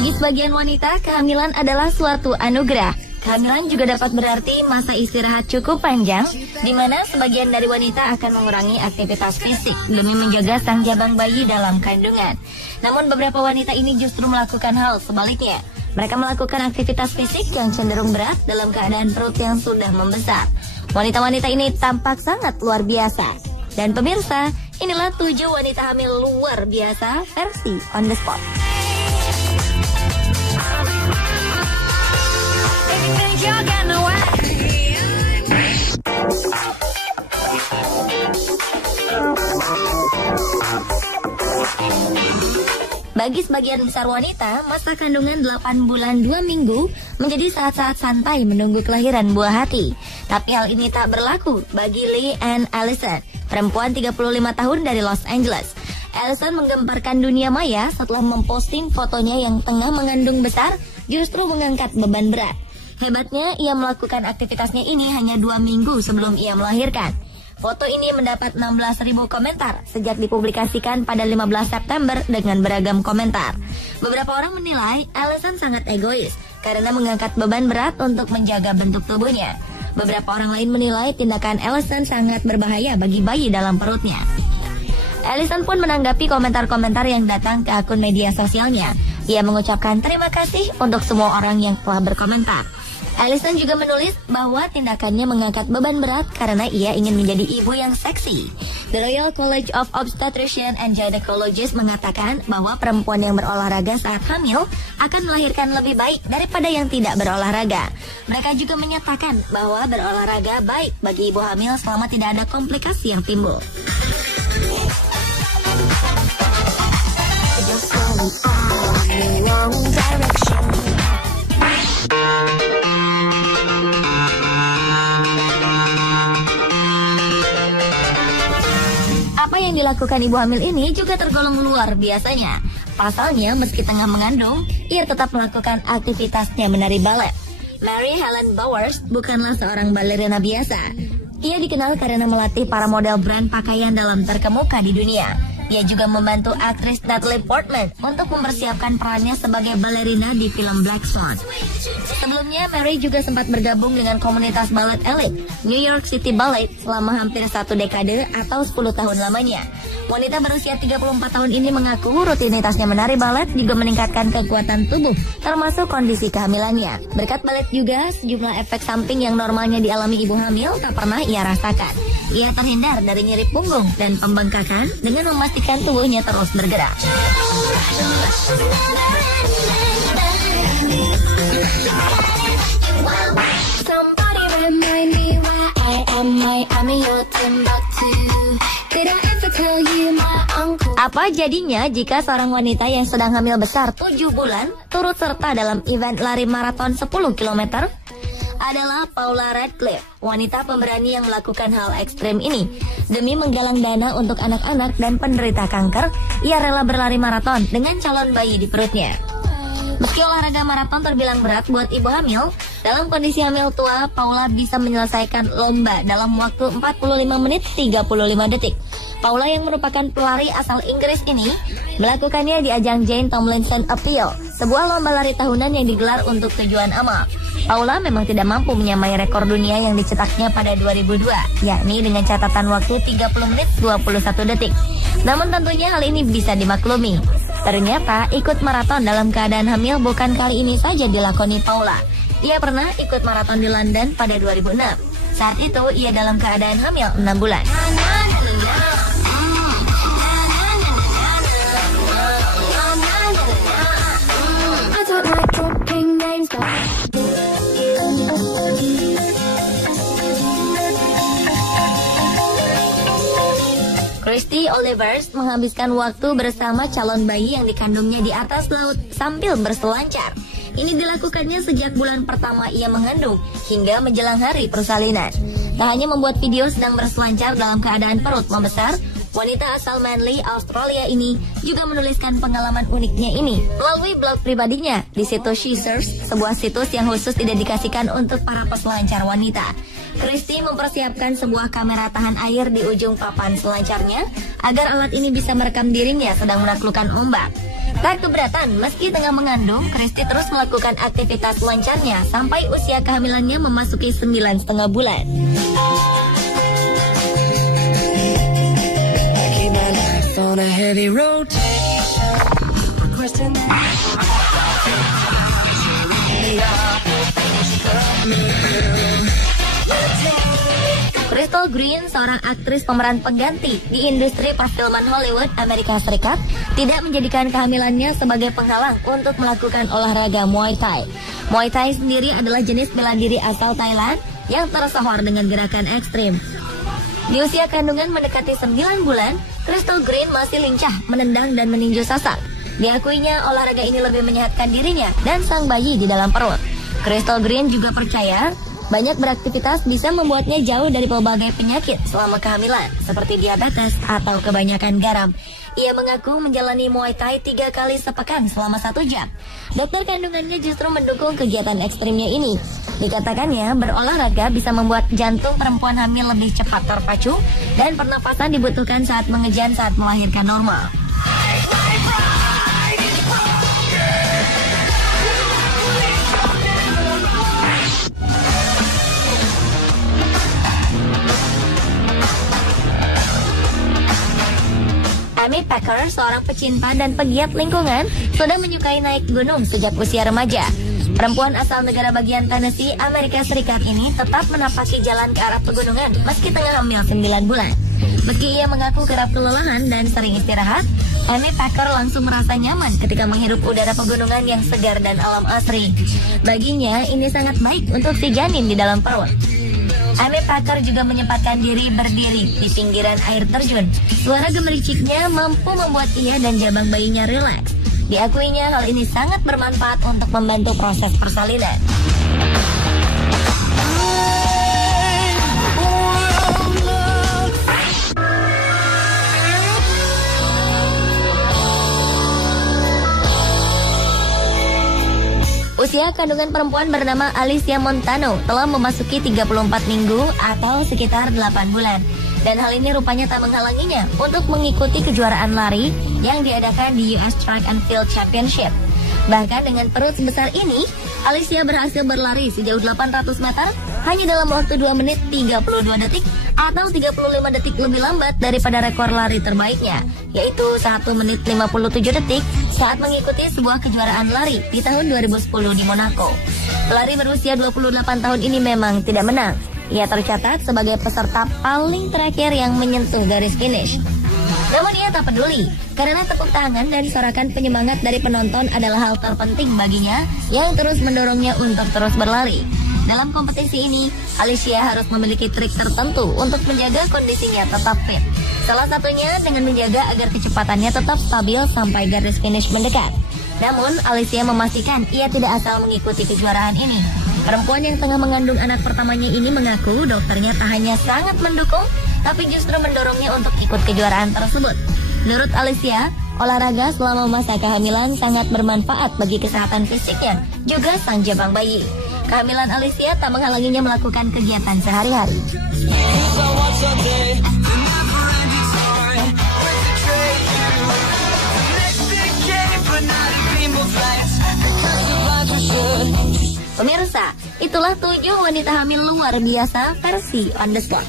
Bagi sebagian wanita, kehamilan adalah suatu anugerah. Kehamilan juga dapat berarti masa istirahat cukup panjang, di mana sebagian dari wanita akan mengurangi aktivitas fisik demi menjaga sang jabang bayi dalam kandungan. Namun beberapa wanita ini justru melakukan hal sebaliknya. Mereka melakukan aktivitas fisik yang cenderung berat dalam keadaan perut yang sudah membesar. Wanita-wanita ini tampak sangat luar biasa. Dan pemirsa, inilah 7 wanita hamil luar biasa versi On The Spot. Bagi sebagian besar wanita, masa kandungan 8 bulan 2 minggu menjadi saat-saat santai menunggu kelahiran buah hati. Tapi hal ini tak berlaku bagi Lee Ann Allison, perempuan 35 tahun dari Los Angeles. Allison menggemparkan dunia maya setelah memposting fotonya yang tengah mengandung besar justru mengangkat beban berat. Hebatnya, ia melakukan aktivitasnya ini hanya 2 minggu sebelum ia melahirkan. Foto ini mendapat 16.000 komentar sejak dipublikasikan pada 15 September dengan beragam komentar. Beberapa orang menilai Allison sangat egois karena mengangkat beban berat untuk menjaga bentuk tubuhnya. Beberapa orang lain menilai tindakan Allison sangat berbahaya bagi bayi dalam perutnya. Allison pun menanggapi komentar-komentar yang datang ke akun media sosialnya. Ia mengucapkan terima kasih untuk semua orang yang telah berkomentar. Allison juga menulis bahwa tindakannya mengangkat beban berat karena ia ingin menjadi ibu yang seksi. The Royal College of Obstetrician and Gynecologists mengatakan bahwa perempuan yang berolahraga saat hamil akan melahirkan lebih baik daripada yang tidak berolahraga. Mereka juga menyatakan bahwa berolahraga baik bagi ibu hamil selama tidak ada komplikasi yang timbul. Apa yang dilakukan ibu hamil ini juga tergolong luar biasanya. Pasalnya, meski tengah mengandung, ia tetap melakukan aktivitasnya menari balet. Mary Helen Bowers bukanlah seorang balerina biasa. Ia dikenal karena melatih para model brand pakaian dalam terkemuka di dunia. Ia juga membantu aktris Natalie Portman untuk mempersiapkan perannya sebagai balerina di film Black Swan. Sebelumnya, Mary juga sempat bergabung dengan komunitas balet elit New York City Ballet selama hampir 1 dekade atau 10 tahun lamanya. Wanita berusia 34 tahun ini mengaku rutinitasnya menari balet juga meningkatkan kekuatan tubuh, termasuk kondisi kehamilannya. Berkat balet juga, sejumlah efek samping yang normalnya dialami ibu hamil tak pernah ia rasakan. Ia terhindar dari nyeri punggung dan pembengkakan dengan memastikan tubuhnya terus bergerak. Apa jadinya jika seorang wanita yang sedang hamil besar 7 bulan turut serta dalam event lari maraton 10 km? Adalah Paula Radcliffe, wanita pemberani yang melakukan hal ekstrim ini. Demi menggalang dana untuk anak-anak dan penderita kanker, ia rela berlari maraton dengan calon bayi di perutnya. Meski olahraga maraton terbilang berat buat ibu hamil, dalam kondisi hamil tua, Paula bisa menyelesaikan lomba dalam waktu 45 menit 35 detik. Paula yang merupakan pelari asal Inggris ini melakukannya di ajang Jane Tomlinson Appeal, sebuah lomba lari tahunan yang digelar untuk tujuan amal. Paula memang tidak mampu menyamai rekor dunia yang dicetaknya pada 2002, yakni dengan catatan waktu 30 menit 21 detik. Namun tentunya hal ini bisa dimaklumi. Ternyata ikut maraton dalam keadaan hamil bukan kali ini saja dilakoni Paula. Ia pernah ikut maraton di London pada 2006. Saat itu ia dalam keadaan hamil 6 bulan. Christy Olivers menghabiskan waktu bersama calon bayi yang dikandungnya di atas laut sambil berselancar. Ini dilakukannya sejak bulan pertama ia mengandung hingga menjelang hari persalinan. Tak hanya membuat video sedang berselancar dalam keadaan perut membesar, wanita asal Manly, Australia ini juga menuliskan pengalaman uniknya ini melalui blog pribadinya di situs She Surfs, sebuah situs yang khusus didedikasikan untuk para peselancar wanita. Christy mempersiapkan sebuah kamera tahan air di ujung papan selancarnya agar alat ini bisa merekam dirinya sedang menaklukkan ombak. Tak keberatan, meski tengah mengandung, Christy terus melakukan aktivitas lancarnya sampai usia kehamilannya memasuki 9,5 bulan. Crystal Green, seorang aktris pemeran pengganti di industri perfilman Hollywood Amerika Serikat, tidak menjadikan kehamilannya sebagai penghalang untuk melakukan olahraga Muay Thai. Muay Thai sendiri adalah jenis bela diri asal Thailand yang tersohor dengan gerakan ekstrim. Di usia kandungan mendekati 9 bulan, Crystal Green masih lincah menendang dan meninju sasak. Diakuinya olahraga ini lebih menyehatkan dirinya dan sang bayi di dalam perut. Crystal Green juga percaya banyak beraktivitas bisa membuatnya jauh dari berbagai penyakit selama kehamilan, seperti diabetes atau kebanyakan garam. Ia mengaku menjalani Muay Thai 3 kali sepekan selama 1 jam. Dokter kandungannya justru mendukung kegiatan ekstrimnya ini. Dikatakannya berolahraga bisa membuat jantung perempuan hamil lebih cepat terpacu dan pernapasan dibutuhkan saat mengejan saat melahirkan normal. Amy Packer, seorang pecinta dan pegiat lingkungan, sudah menyukai naik gunung sejak usia remaja. Perempuan asal negara bagian Tennessee, Amerika Serikat ini tetap menapaki jalan ke arah pegunungan meski tengah hamil 9 bulan. Meski ia mengaku kerap kelelahan dan sering istirahat, Amy Packer langsung merasa nyaman ketika menghirup udara pegunungan yang segar dan alam asri. Baginya, ini sangat baik untuk si janin di dalam perut. Amy Packer juga menyempatkan diri berdiri di pinggiran air terjun. Suara gemericiknya mampu membuat ia dan jabang bayinya rileks. Diakuinya hal ini sangat bermanfaat untuk membantu proses persalinan. Usia kandungan perempuan bernama Alicia Montano telah memasuki 34 minggu atau sekitar 8 bulan. Dan hal ini rupanya tak menghalanginya untuk mengikuti kejuaraan lari yang diadakan di US Track and Field Championship. Bahkan dengan perut sebesar ini, Alicia berhasil berlari sejauh 800 meter hanya dalam waktu 2 menit 32 detik atau 35 detik lebih lambat daripada rekor lari terbaiknya, yaitu 1 menit 57 detik saat mengikuti sebuah kejuaraan lari di tahun 2010 di Monaco. Pelari berusia 28 tahun ini memang tidak menang. Ia tercatat sebagai peserta paling terakhir yang menyentuh garis finish. Namun ia tak peduli, karena tepuk tangan dan sorakan penyemangat dari penonton adalah hal terpenting baginya yang terus mendorongnya untuk terus berlari. Dalam kompetisi ini, Alicia harus memiliki trik tertentu untuk menjaga kondisinya tetap fit. Salah satunya dengan menjaga agar kecepatannya tetap stabil sampai garis finish mendekat. Namun, Alicia memastikan ia tidak asal mengikuti kejuaraan ini. Perempuan yang tengah mengandung anak pertamanya ini mengaku dokternya tak hanya sangat mendukung, tapi justru mendorongnya untuk ikut kejuaraan tersebut. Menurut Alicia, olahraga selama masa kehamilan sangat bermanfaat bagi kesehatan fisiknya, juga sang jabang bayi. Kehamilan Alicia tak menghalanginya melakukan kegiatan sehari-hari. Pemirsa, itulah 7 wanita hamil luar biasa versi On The Spot.